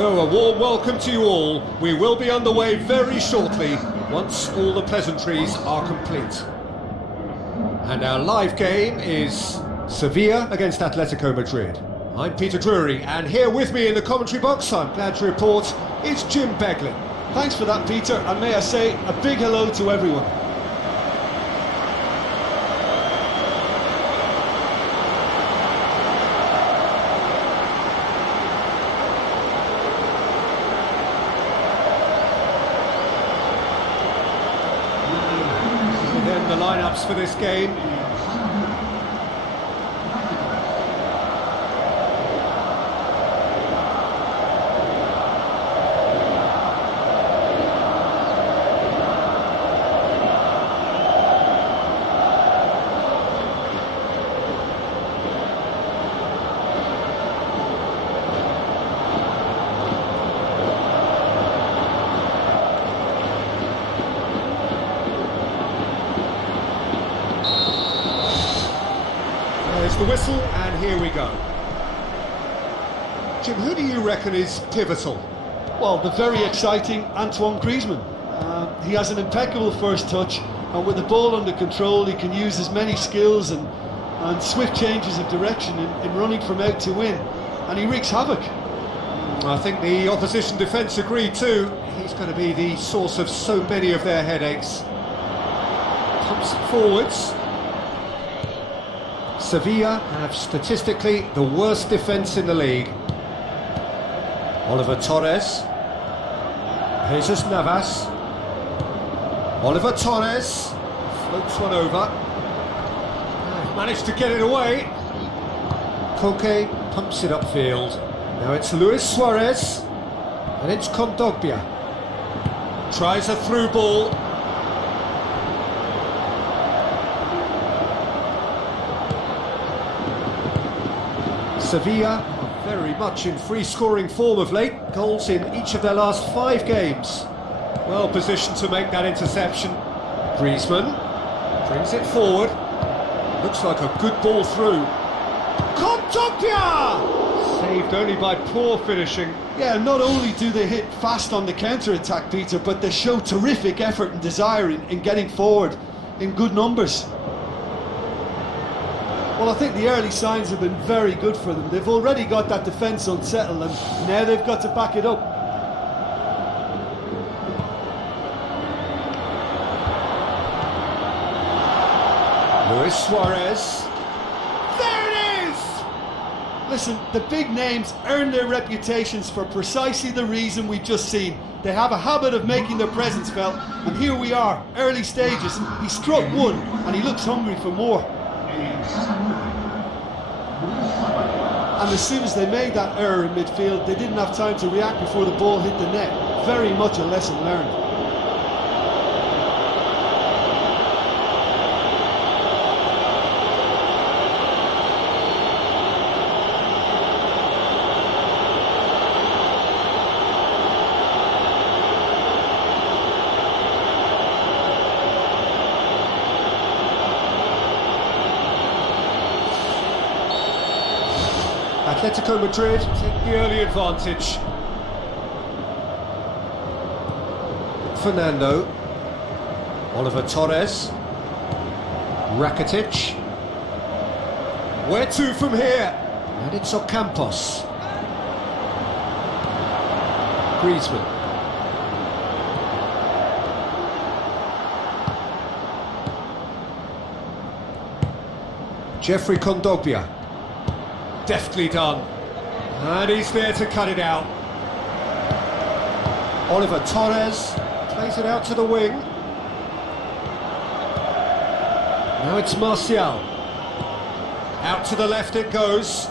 So a warm welcome to you all. We will be underway very shortly, once all the pleasantries are complete. And our live game is Sevilla against Atletico Madrid. I'm Peter Drury, and here with me in the commentary box, I'm glad to report, is Jim Beglin. Thanks for that, Peter, and may I say a big hello to everyone. Then the lineups for this game. There's the whistle, and here we go. Jim, who do you reckon is pivotal? Well, the very exciting Antoine Griezmann. He has an impeccable first touch, and with the ball under control, he can use his many skills and swift changes of direction in running from out to in, and he wreaks havoc. I think the opposition defence agree too. He's going to be the source of so many of their headaches. Pumps it forwards. Sevilla have statistically the worst defence in the league. Oliver Torres. Jesus Navas. Oliver Torres. Floats one over. Managed to get it away. Koke pumps it upfield. Now it's Luis Suarez. And it's Kondogbia. Tries a through ball. Sevilla are very much in free-scoring form of late. Goals in each of their last 5 games. Well positioned to make that interception. Griezmann brings it forward. Looks like a good ball through. Kondogbia! Saved only by poor finishing. Yeah, not only do they hit fast on the counter-attack, Peter, but they show terrific effort and desire in getting forward in good numbers. Well, I think the early signs have been very good for them. They've already got that defence unsettled, and now they've got to back it up. Luis Suarez. There it is! Listen, the big names earn their reputations for precisely the reason we've just seen. They have a habit of making their presence felt, and here we are, early stages. He struck one, and he looks hungry for more. And as soon as they made that error in midfield, they didn't have time to react before the ball hit the net. Very much a lesson learned. Atletico Madrid take the early advantage. Fernando. Oliver Torres. Rakitic. Where to from here? And it's Ocampos. Griezmann. Jeffrey Kondogbia. Deftly done, and he's there to cut it out. Oliver Torres plays it out to the wing. Now it's Martial. Out to the left it goes.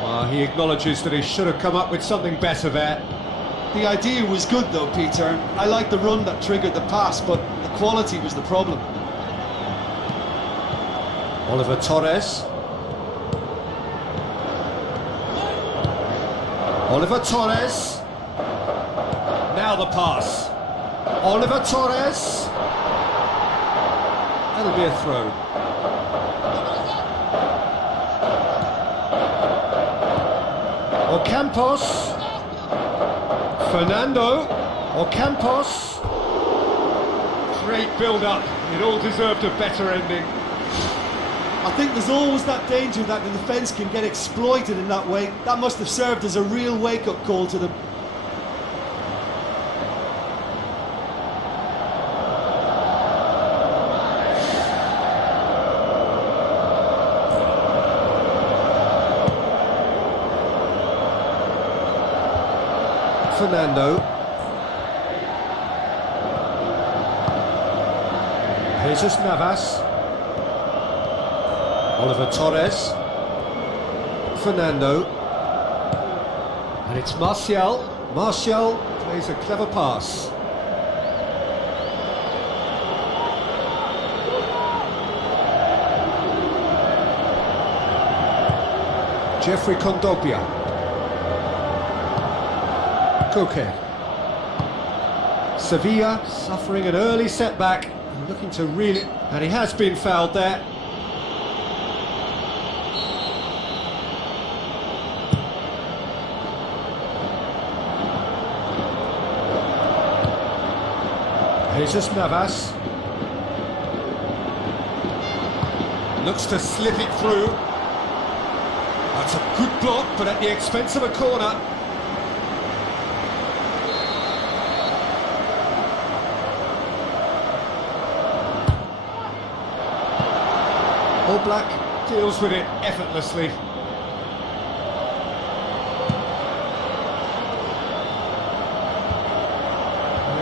Well, he acknowledges that he should have come up with something better there. The idea was good though, Peter. I like the run that triggered the pass, but the quality was the problem. Oliver Torres. Oliver Torres. Now the pass. Oliver Torres. That'll be a throw. Ocampos. Fernando or Campos. Great build-up. It all deserved a better ending. I think there's always that danger that the defence can get exploited in that way. That must have served as a real wake-up call to them. Fernando. Jesus Navas. Oliver Torres. Fernando. And it's Martial. Martial plays a clever pass. Jeffrey Kondogbia. Koke. Sevilla suffering an early setback and looking to really... And he has been fouled there. Jesus Navas. Looks to slip it through. That's a good block, but at the expense of a corner. Oblak deals with it effortlessly.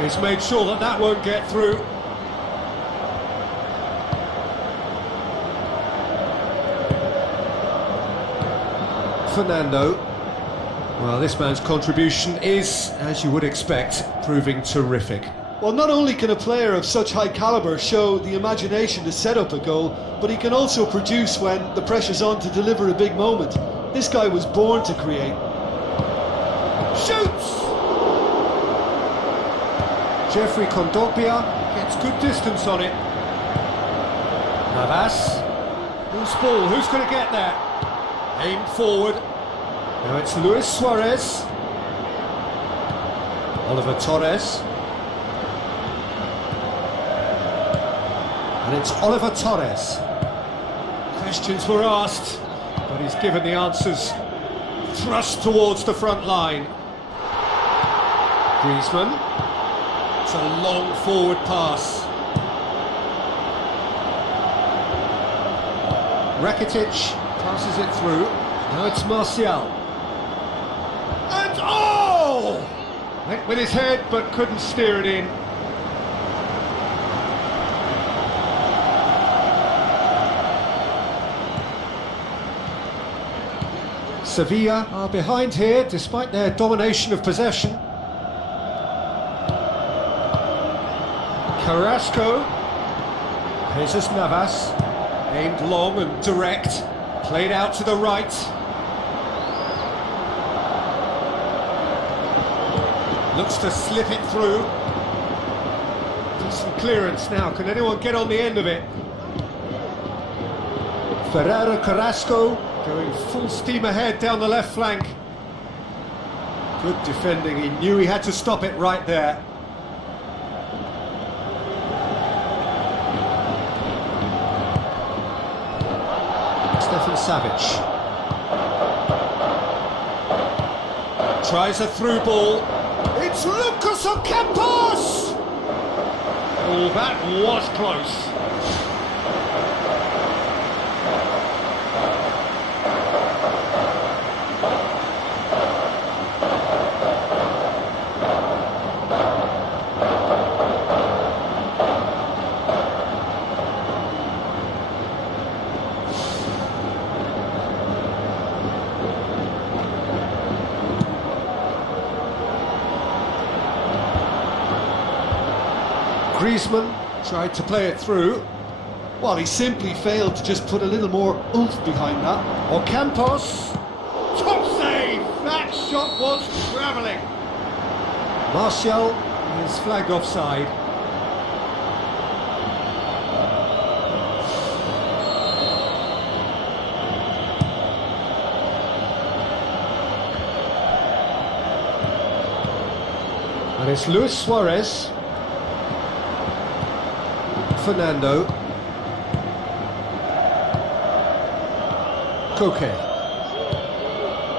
He's made sure that that won't get through. Fernando. Well, this man's contribution is, as you would expect, proving terrific. Well, not only can a player of such high calibre show the imagination to set up a goal, but he can also produce when the pressure's on to deliver a big moment. This guy was born to create. Shoots! Jeffrey Kondogbia gets good distance on it. Navas. Loose ball, who's going to get there? Aimed forward. Now it's Luis Suarez. Oliver Torres. And it's Oliver Torres. Questions were asked, but he's given the answers. Thrust towards the front line. Griezmann. It's a long forward pass. Rakitic passes it through. Now it's Martial. And oh! Went with his head but couldn't steer it in. Sevilla are behind here despite their domination of possession. Carrasco. Jesus Navas. Aimed long and direct. Played out to the right. Looks to slip it through. Decent clearance now. Can anyone get on the end of it? Ferreira Carrasco going full steam ahead down the left flank. Good defending. He knew he had to stop it right there. Stefan Savic tries a through ball. It's Lucas Ocampos! Oh, that was close. Griezmann tried to play it through. Well, he simply failed to just put a little more oomph behind that. Or Campos. Top save! That shot was travelling. Martial is flagged offside. And it's Luis Suarez. Fernando. Koke.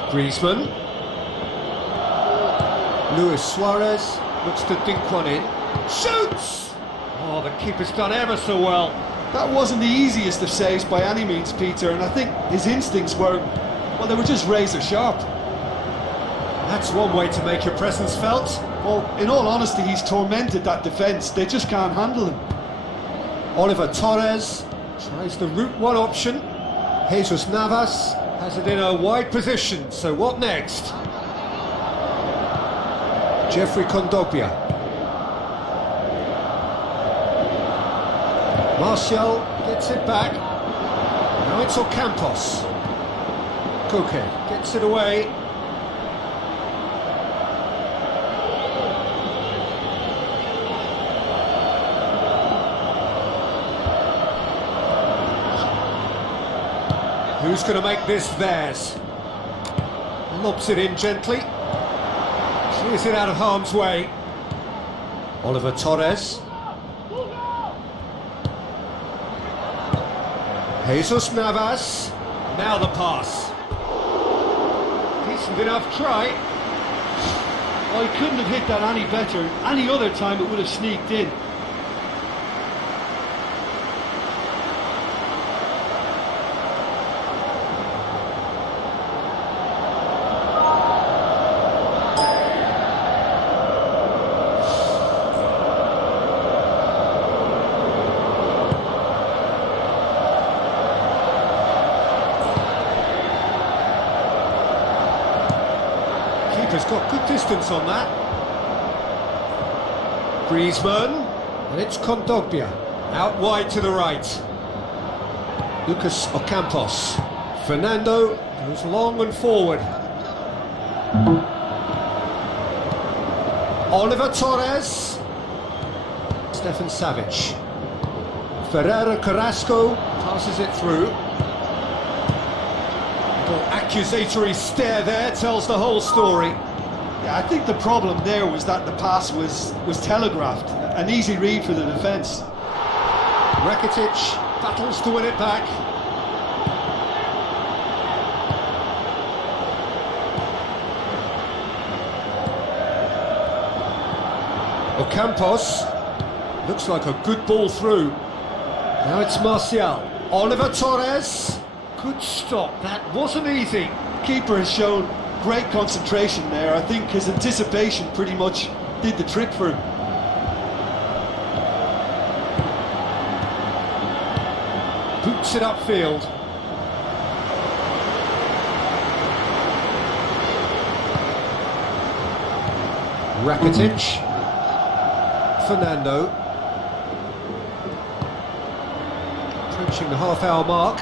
Griezmann. Luis Suarez looks to dink one in. Shoots! Oh, the keeper's done ever so well. That wasn't the easiest of saves by any means, Peter, and I think his instincts were, well, they were just razor sharp. That's one way to make your presence felt. Well, in all honesty, he's tormented that defence. They just can't handle him. Oliver Torres tries the route one option. Jesus Navas has it in a wide position, so what next? Jeffrey Kondogbia. Martial gets it back. Now it's Ocampos. Koke gets it away. Who's going to make this theirs? Lobs it in gently. Clears it out of harm's way. Oliver Torres. Jesus Navas. Now the pass. Decent enough try. Well, he couldn't have hit that any better. Any other time it would have sneaked in. Keeper's got good distance on that. Griezmann, and it's Kondogbia, out wide to the right. Lucas Ocampos. Fernando goes long and forward. Oliver Torres. Stefan Savic. Ferreira Carrasco passes it through. Little accusatory stare there tells the whole story. Yeah, I think the problem there was that the pass was telegraphed. An easy read for the defence. Rakitic battles to win it back. Ocampos. Looks like a good ball through. Now it's Martial. Oliver Torres. Good stop. That wasn't easy. Keeper has shown great concentration there. I think his anticipation pretty much did the trick for him. Boots it upfield. Rakitic. Fernando. Approaching the half-hour mark.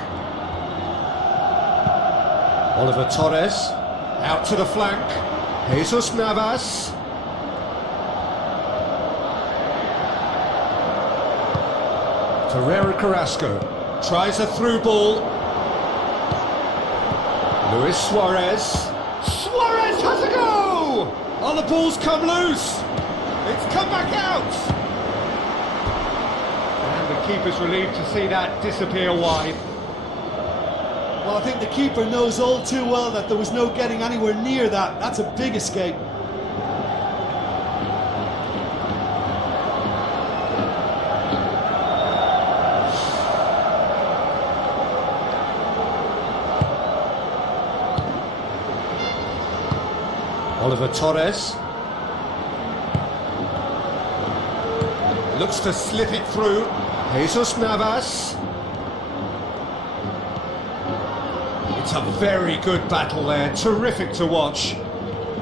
Oliver Torres. Out to the flank. Jesus Navas. Ferreira Carrasco. Tries a through ball. Luis Suarez. Suarez has a go! Oh, the ball's come loose. It's come back out. And the keeper's relieved to see that disappear wide. Well, I think the keeper knows all too well that there was no getting anywhere near that. That's a big escape. Oliver Torres. Looks to slip it through. Jesus Navas. It's a very good battle there, terrific to watch.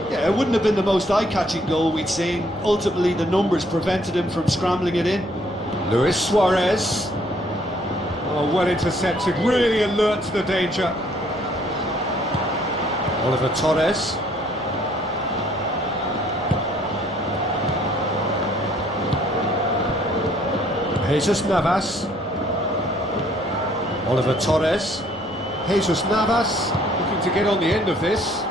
Yeah, it wouldn't have been the most eye-catching goal we'd seen. Ultimately, the numbers prevented him from scrambling it in. Luis Suarez. Oh, well intercepted, really alert to the danger. Oliver Torres. Jesus Navas. Oliver Torres. Jesus Navas looking to get on the end of this.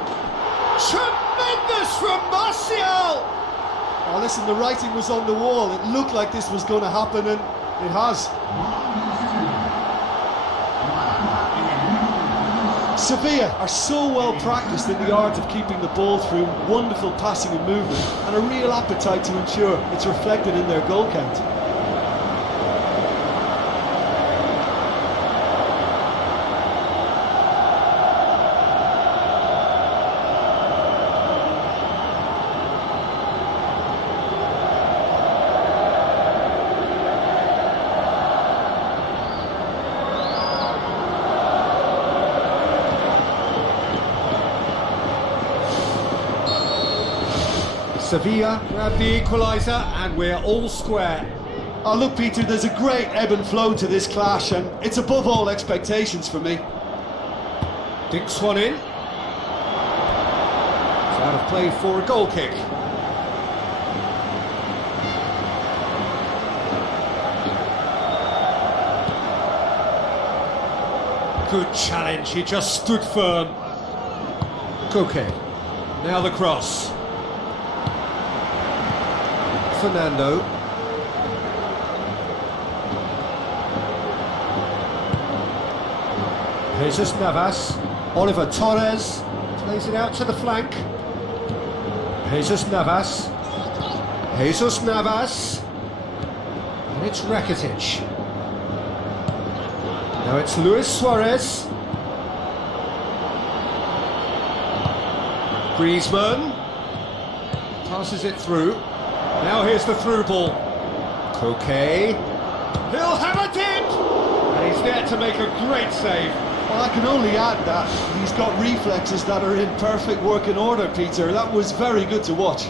Tremendous from Martial! Oh, listen, the writing was on the wall. It looked like this was going to happen, and it has. Sevilla are so well practiced in the art of keeping the ball through, wonderful passing and movement, and a real appetite to ensure it's reflected in their goal count. Sevilla grab the equaliser and we're all square. Oh, look, Peter, there's a great ebb and flow to this clash, and it's above all expectations for me. Dinks one in. It's out of play for a goal kick. Good challenge, he just stood firm. Koke, now the cross. Fernando. Jesus Navas. Oliver Torres plays it out to the flank. Jesus Navas. Jesus Navas. And it's Rakitic. Now it's Luis Suarez. Griezmann. Passes it through. Now here's the through ball. Koke. He'll have it in! And he's there to make a great save. Well, I can only add that he's got reflexes that are in perfect working order, Peter. That was very good to watch.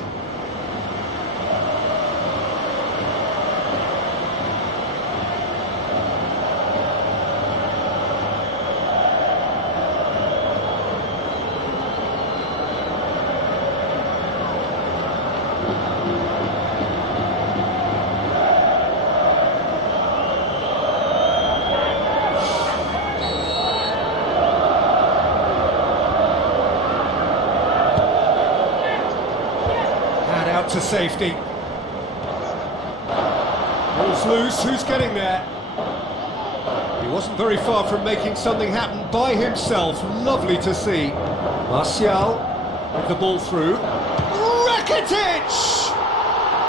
To safety. Ball's loose, who's getting there? He wasn't very far from making something happen by himself. Lovely to see. Martial with the ball through. Rakitic!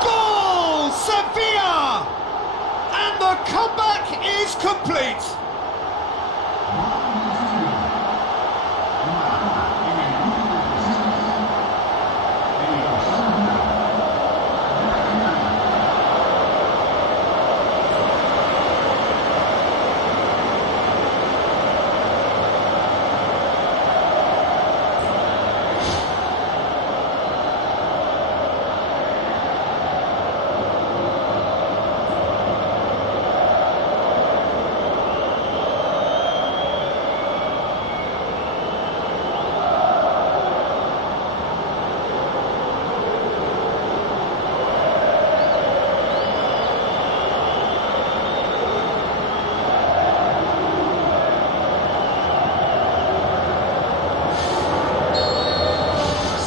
Goal! Sevilla! And the comeback is complete.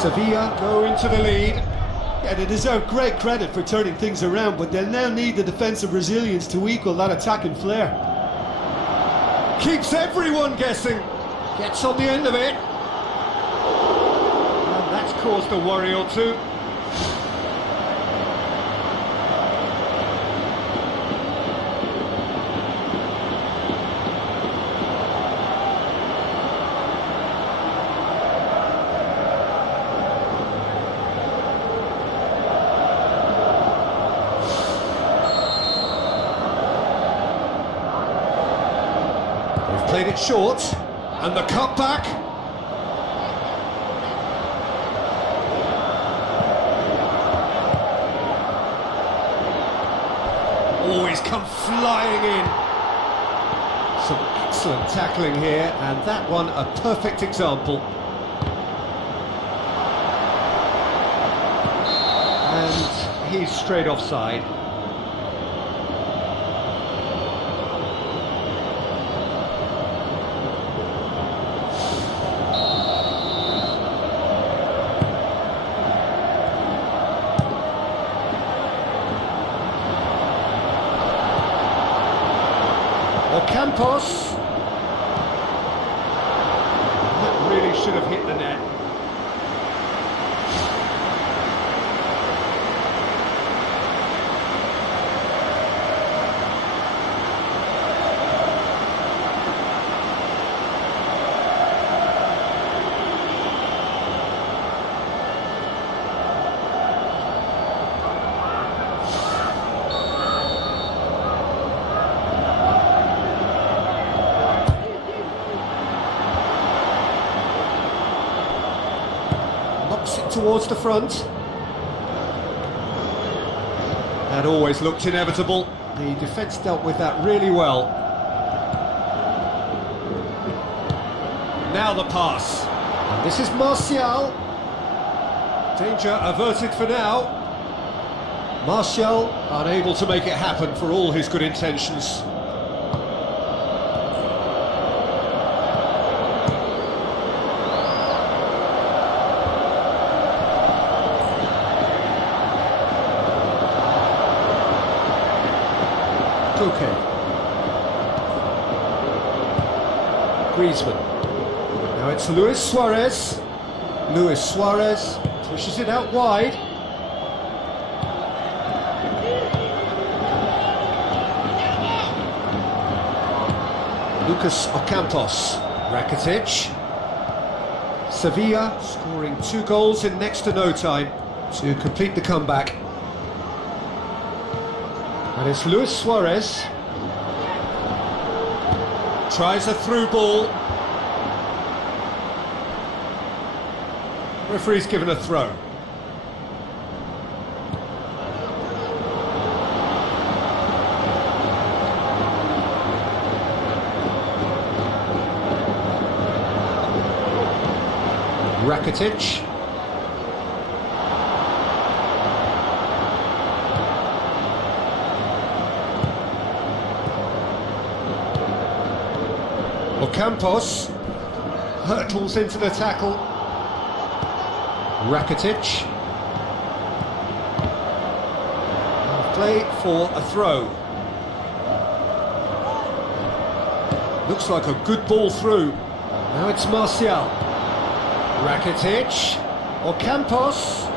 Sevilla go into the lead. Yeah, they deserve great credit for turning things around, but they'll now need the defensive resilience to equal that attacking flair. Keeps everyone guessing. Gets on the end of it. And that's caused a worry or two. Played it short, and the cutback. Always come flying in. Some excellent tackling here, and that one a perfect example. And he's straight offside. Ocampos. That really should have hit the net. It towards the front. That always looked inevitable. The defence dealt with that really well. Now the pass. And this is Martial. Danger averted for now. Martial unable to make it happen for all his good intentions. Okay. Griezmann. Now it's Luis Suarez. Luis Suarez pushes it out wide. Lucas Ocampos. Rakitic. Sevilla scoring 2 goals in next to no time to complete the comeback. And it's Luis Suarez. Tries a through ball. Referee's given a throw. Rakitic. Ocampos hurtles into the tackle. Rakitic. Play for a throw. Looks like a good ball through. Now it's Martial. Rakitic. Ocampos.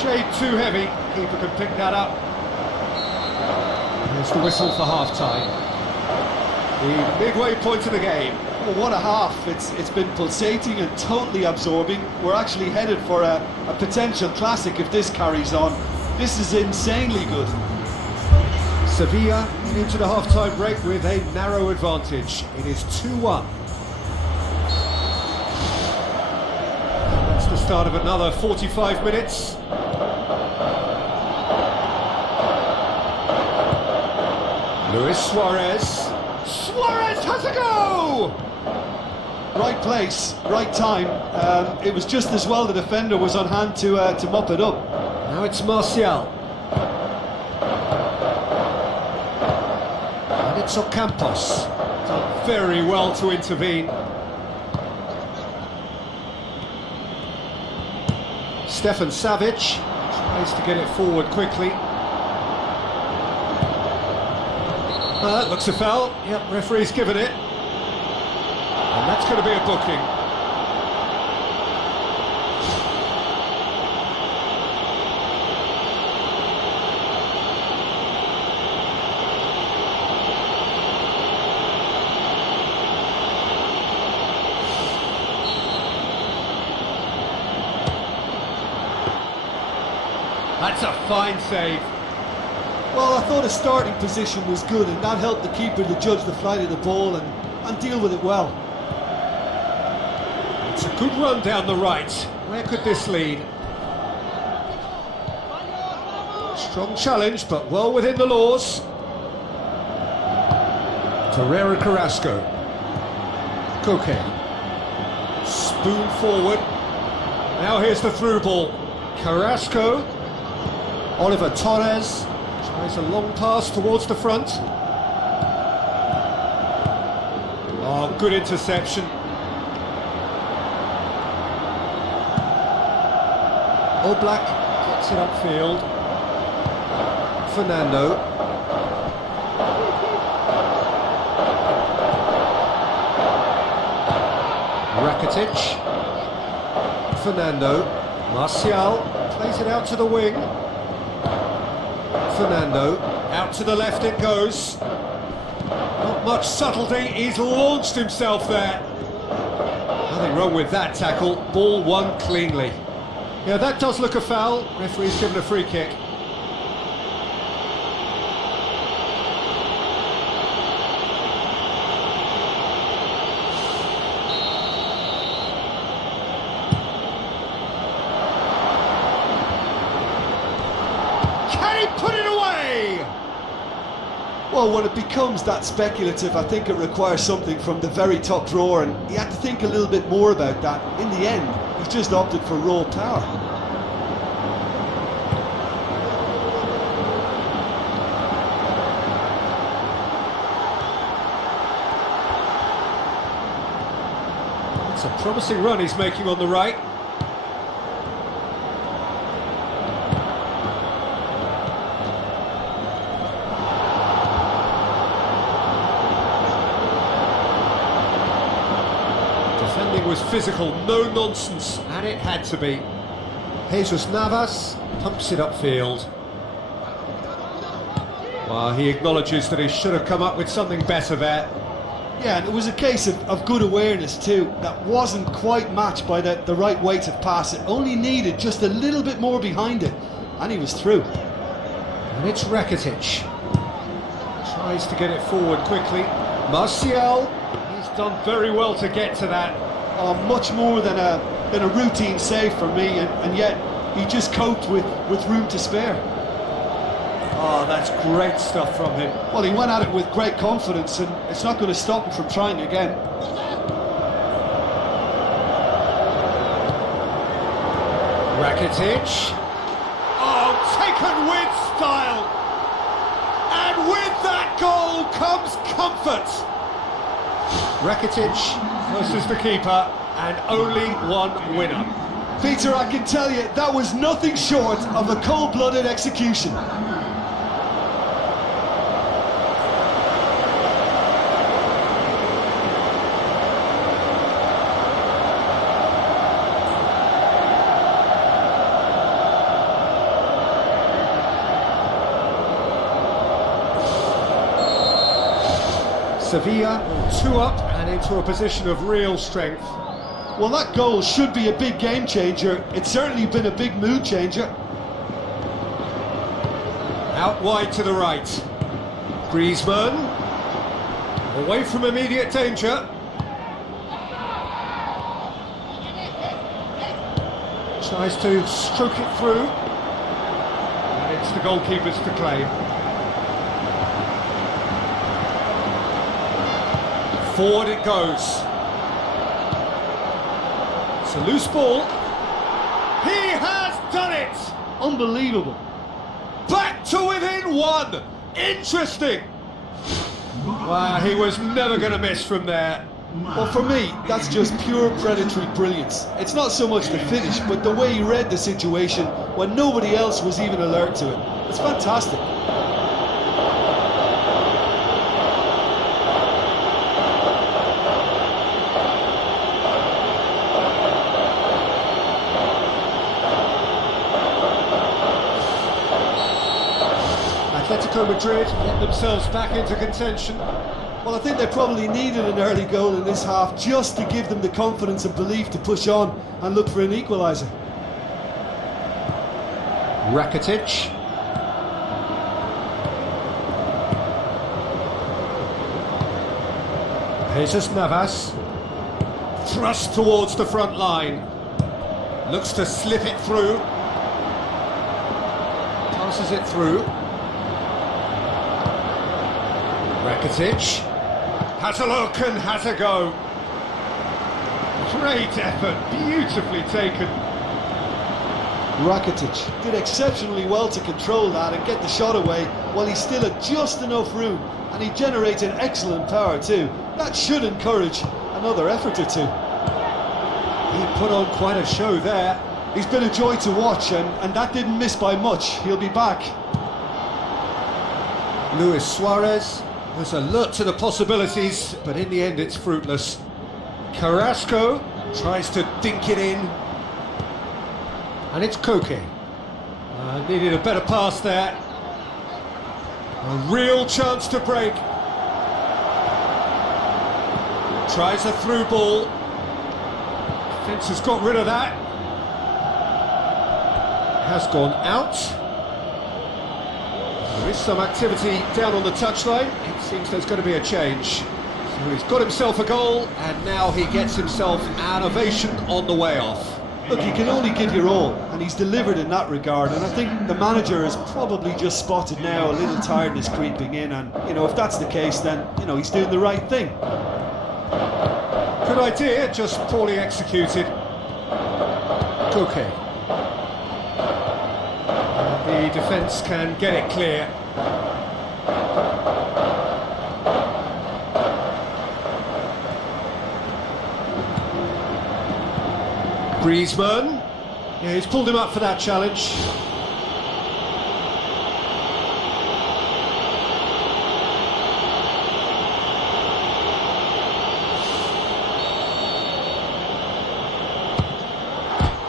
Shade too heavy. Keeper can pick that up. There's the whistle for half-time. The midway point of the game. Well, what a half. It's been pulsating and totally absorbing. We're actually headed for a potential classic if this carries on. This is insanely good. Sevilla into the half-time break with a narrow advantage. It is 2-1. That's the start of another 45 minutes. Luis Suarez. Suarez has a go! Right place, right time. It was just as well the defender was on hand to mop it up. Now it's Martial. And it's Ocampos. Done very well to intervene. Stefan Savic tries to get it forward quickly. Looks a foul. Yep, referee's given it. And that's going to be a booking. That's a fine save. Well, I thought his starting position was good, and that helped the keeper to judge the flight of the ball and deal with it well. It's a good run down the right. Where could this lead? Strong challenge, but well within the laws. Torreira Carrasco. Koke. Spoon forward. Now here's the through ball. Carrasco. Oliver Torres. Tries a long pass towards the front. Oh, good interception. Oblak gets it upfield. Fernando. Rakitic. Fernando. Martial plays it out to the wing. Fernando. Out to the left it goes. Not much subtlety, he's launched himself there. Nothing wrong with that tackle, ball won cleanly. Yeah, that does look a foul. Referee's given a free kick. Can he put it away? Well, when it becomes that speculative, I think it requires something from the very top drawer, and he had to think a little bit more about that. In the end, he's just opted for raw power. It's a promising run he's making on the right. Defending was physical, no nonsense, and it had to be. Jesus Navas pumps it upfield. Well, he acknowledges that he should have come up with something better there. Yeah, and it was a case of good awareness too. That wasn't quite matched by the right weight of pass. It only needed just a little bit more behind it, and he was through. And it's Rakitic. Tries to get it forward quickly. Martial, he's done very well to get to that. Oh, much more than a routine save for me, and yet he just coped with room to spare. Oh, that's great stuff from him. Well, he went at it with great confidence, and it's not going to stop him from trying again. Rakitic. Oh, taken with style. And with that goal comes comfort. Rakitic versus the keeper, and only one winner. Peter, I can tell you, that was nothing short of a cold-blooded execution. Sevilla 2 up and into a position of real strength. Well, that goal should be a big game changer. It's certainly been a big mood changer. Out wide to the right. Griezmann. Away from immediate danger. Tries to stroke it through. And it's the goalkeeper's to claim. Forward it goes. It's a loose ball. He has done it! Unbelievable. Back to within one! Interesting! Wow, he was never going to miss from there. Well, for me, that's just pure predatory brilliance. It's not so much the finish, but the way he read the situation when nobody else was even alert to it. It's fantastic. Atletico Madrid get themselves back into contention. Well, I think they probably needed an early goal in this half just to give them the confidence and belief to push on and look for an equaliser. Rakitic. Jesus Navas. Thrust towards the front line. Looks to slip it through. Passes it through. Rakitic has a look and has a go. Great effort, beautifully taken. Rakitic did exceptionally well to control that and get the shot away while he still had just enough room, and he generated excellent power too. That should encourage another effort or two. He put on quite a show there. He's been a joy to watch, and that didn't miss by much. He'll be back. Luis Suarez was alert to the possibilities, but in the end it's fruitless. Carrasco Tries to dink it in. And it's Koke. Needed a better pass there. A real chance to break. Tries a through ball. Defence has got rid of that. Has gone out. There is some activity down on the touchline. It seems there's going to be a change. So he's got himself a goal, and now he gets himself an ovation on the way off. Look, you can only give your all, and he's delivered in that regard, and I think the manager has probably just spotted now a little tiredness creeping in, and, you know, if that's the case, then, you know, he's doing the right thing. Good idea, just poorly executed. Koke. The defence can get it clear. Griezmann. Yeah, he's pulled him up for that challenge.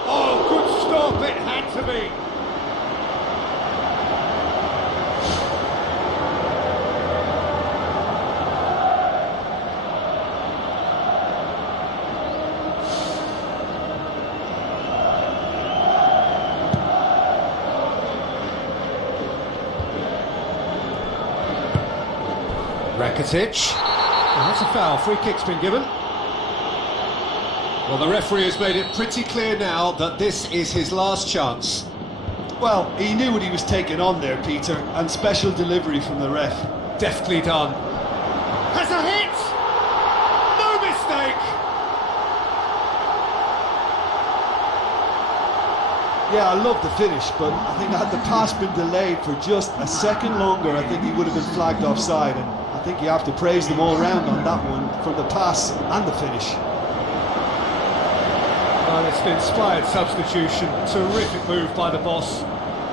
Oh, good stop, it had to be. Rakitic. Oh, that's a foul. Free kick's been given. Well, the referee has made it pretty clear now that this is his last chance. Well, he knew what he was taking on there, Peter, and special delivery from the ref. Deftly done. Has a hit! No mistake! Yeah, I love the finish, but I think had the pass been delayed for just a second longer, I think he would have been flagged offside, and I think you have to praise them all round on that one, from the pass and the finish. Well, it's an inspired substitution. Terrific move by the boss.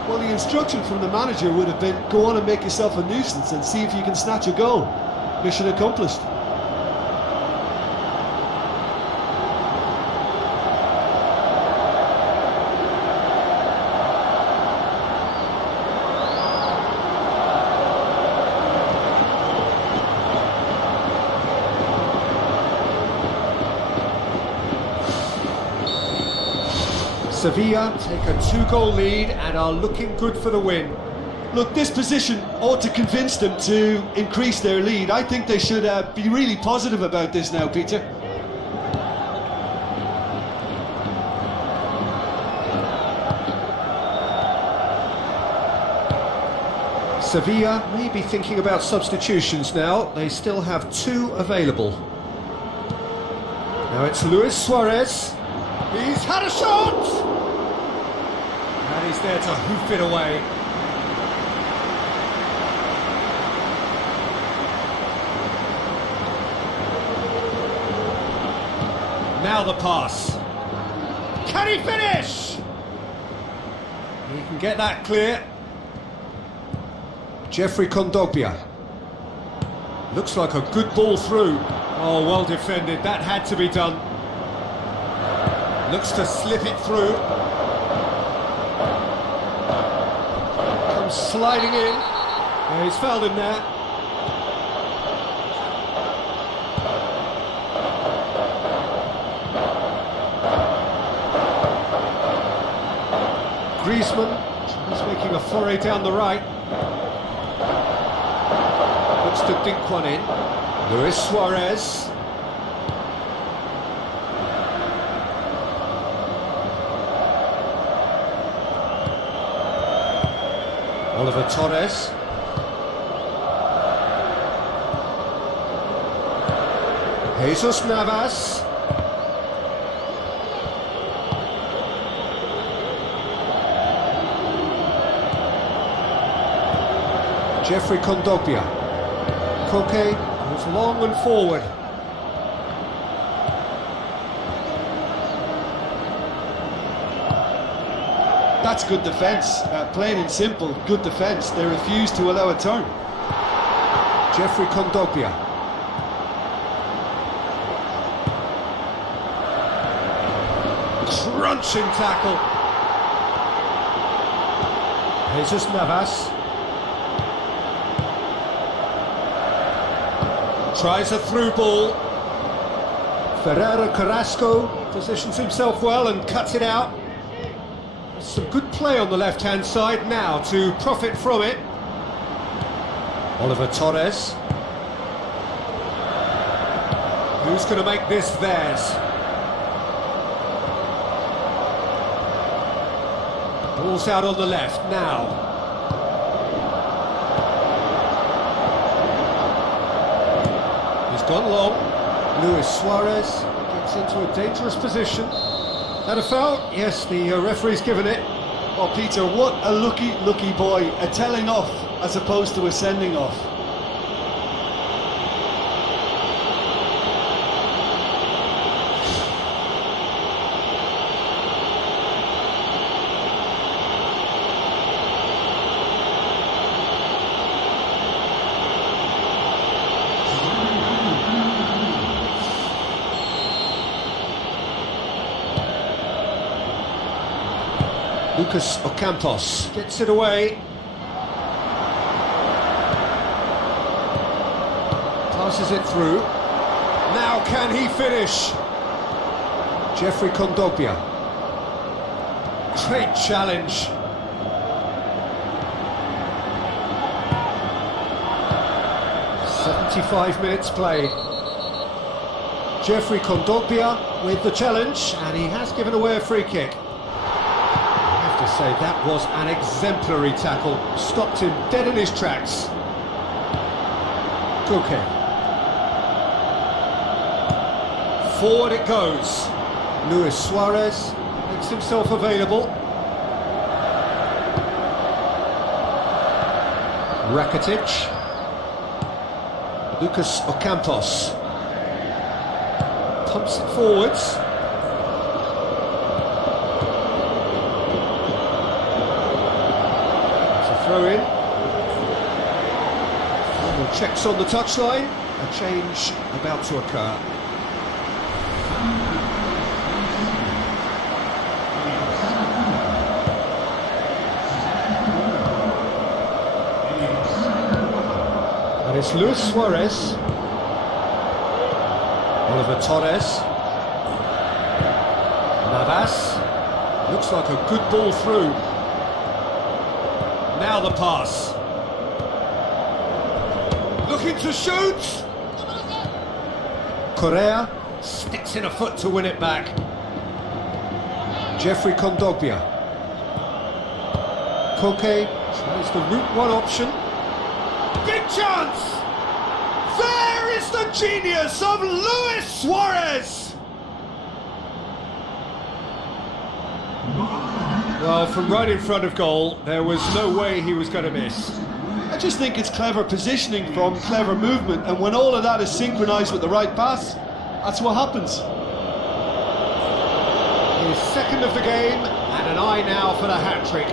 Well, the instruction from the manager would have been, go on and make yourself a nuisance and see if you can snatch a goal. Mission accomplished. Sevilla take a 2-goal lead and are looking good for the win. Look, this position ought to convince them to increase their lead. I think they should be really positive about this now, Peter. Sevilla may be thinking about substitutions now. They still have 2 available. Now it's Luis Suarez. He's had a shot! And he's there to hoof it away. Now the pass. Can he finish? He can get that clear. Jeffrey Kondogbia. Looks like a good ball through. Oh, well defended. That had to be done. Looks to slip it through. Comes sliding in. Yeah, he's fouled him there. Griezmann is making a foray down the right. Looks to dink one in. Luis Suarez. Oliver Torres. Jesus Navas. Jeffrey Kondogbia. Koke goes long and forward. That's good defence, plain and simple, good defence. They refuse to allow a turn. Jeffrey Kondogbia. Punching tackle. Jesus Navas. Tries a through ball. Ferreira Carrasco positions himself well and cuts it out. There's some good play on the left-hand side now to profit from it. Oliver Torres. Who's going to make this theirs? Ball's out on the left now. He's gone long. Luis Suarez gets into a dangerous position. That a foul? Yes, the referee's given it. Oh, Peter, what a lucky boy. A telling off as opposed to a sending off. Lucas Ocampos gets it away. Passes it through. Now can he finish? Jeffrey Kondogbia. Great challenge. "75 minutes played. Jeffrey Kondogbia with the challenge, and he has given away a free kick. Say that was an exemplary tackle, stopped him dead in his tracks. Koke. Forward it goes. Luis Suarez makes himself available. Rakitic. Lucas Ocampos pumps it forwards. Throw in. Final checks on the touchline. A change about to occur. And it's Luis Suarez. Oliver Torres. Navas. Looks like a good ball through. Now the pass. Looking to shoot. Correa sticks in a foot to win it back. Jeffrey Kondogbia. Koke tries the route one option. Big chance! There is the genius of Luis Suarez! Well, from right in front of goal, there was no way he was going to miss. I just think it's clever positioning from clever movement, and when all of that is synchronised with the right pass, that's what happens. His second of the game, and an eye now for the hat-trick.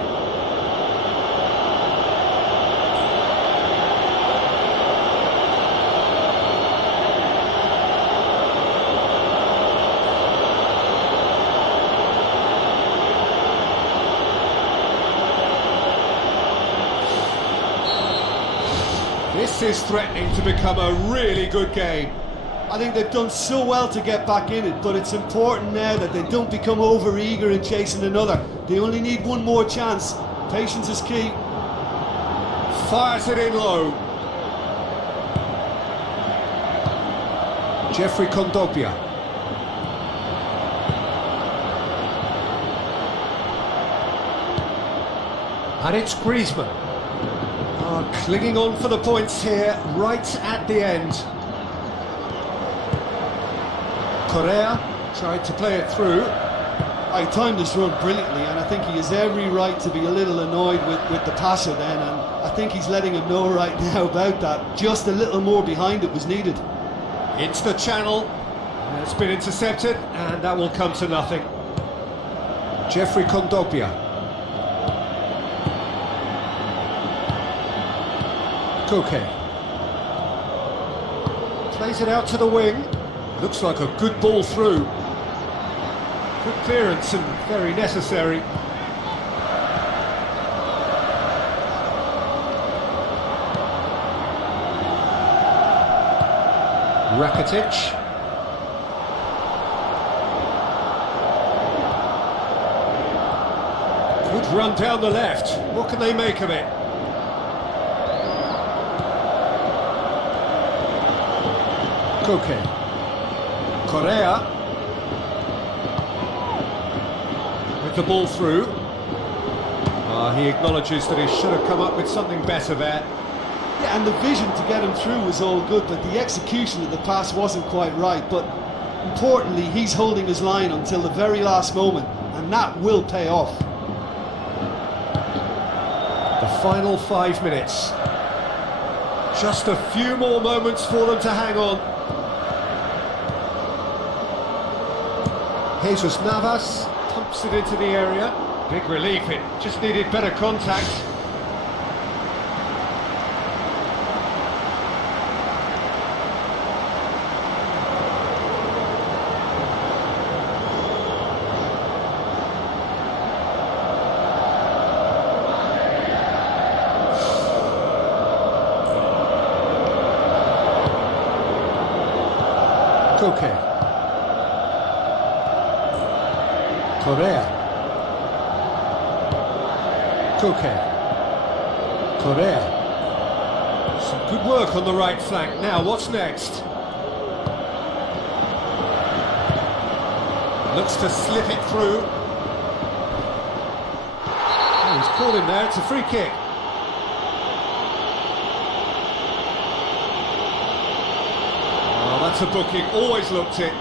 This is threatening to become a really good game. I think they've done so well to get back in it, but it's important now that they don't become over-eager in chasing another. They only need one more chance. Patience is key. Fires it in low. Jeffrey Kondogbia. And it's Griezmann. Clinging on for the points here, right at the end. Correa tried to play it through. I timed this run brilliantly, and I think he has every right to be a little annoyed with the passer then, and I think he's letting him know right now about that. Just a little more behind it was needed. It's the channel. It's been intercepted, and that will come to nothing. Jeffrey Kondogbia. Koke. Plays it out to the wing. Looks like a good ball through. Good clearance and very necessary. Rakitic. Good run down the left. What can they make of it? Koke. Correa. With the ball through. He acknowledges that he should have come up with something better there. Yeah, and the vision to get him through was all good, but the execution of the pass wasn't quite right. But importantly, he's holding his line until the very last moment, and that will pay off. The final 5 minutes. Just a few more moments for them to hang on. Jesus Navas pumps it into the area. Big relief, it just needed better contact. Koke. Correa. Koke. Correa. Some good work on the right flank. Now, what's next? Looks to slip it through. Oh, he's caught him there. It's a free kick. Oh, that's a booking. Always looked it.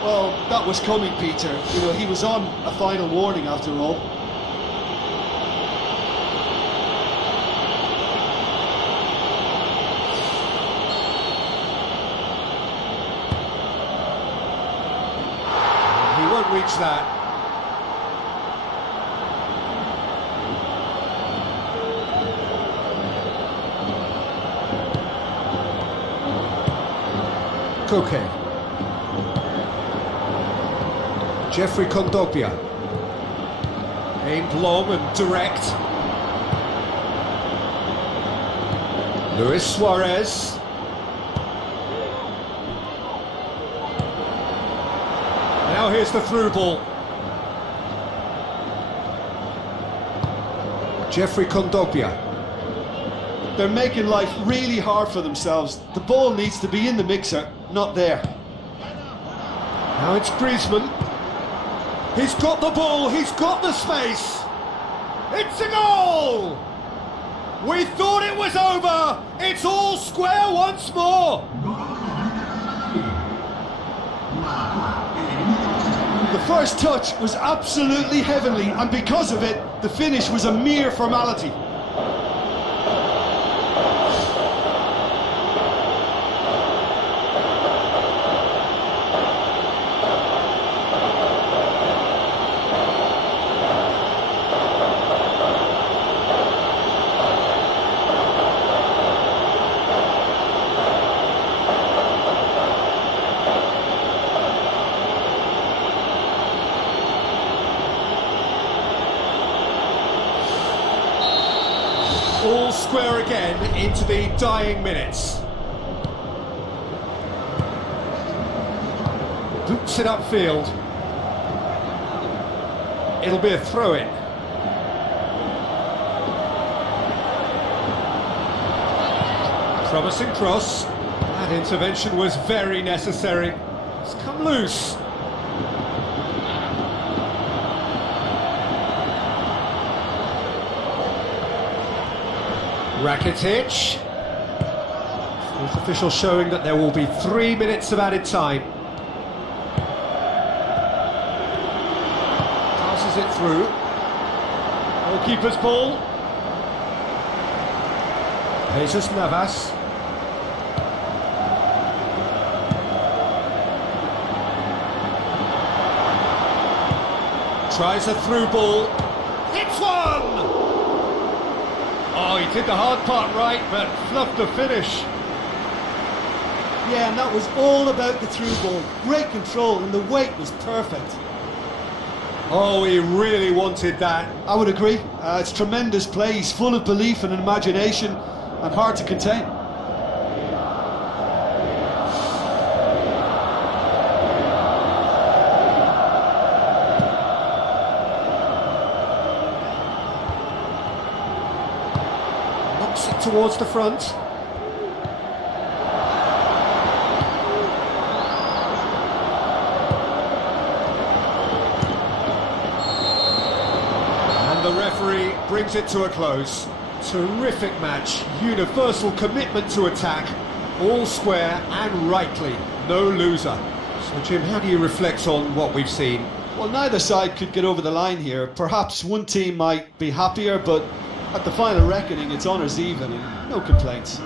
Well, that was coming, Peter. You know, he was on a final warning after all. He won't reach that. Koke. Jeffrey Kondogbia. Aimed long and direct. Luis Suarez. Now here's the through ball. Jeffrey Kondogbia. They're making life really hard for themselves. The ball needs to be in the mixer, not there. Now it's Griezmann. He's got the ball, he's got the space. It's a goal! We thought it was over. It's all square once more. The first touch was absolutely heavenly, and because of it, the finish was a mere formality. All square again into the dying minutes. Boots it upfield. It'll be a throw-in. Promising cross. That intervention was very necessary. It's come loose. Rakitic. Fourth official showing that there will be 3 minutes of added time. Passes it through. Goalkeeper's ball. Jesus Navas. Tries a through ball. Hits one! Oh, he did the hard part right, but fluffed the finish. Yeah, and that was all about the through ball. Great control, and the weight was perfect. Oh, he really wanted that. I would agree. It's tremendous play. He's full of belief and imagination and hard to contain. Knocks it towards the front. The referee brings it to a close. Terrific match, universal commitment to attack, all square and rightly, no loser. So Jim, how do you reflect on what we've seen? Well, neither side could get over the line here. Perhaps one team might be happier, but at the final reckoning it's honours even and no complaints.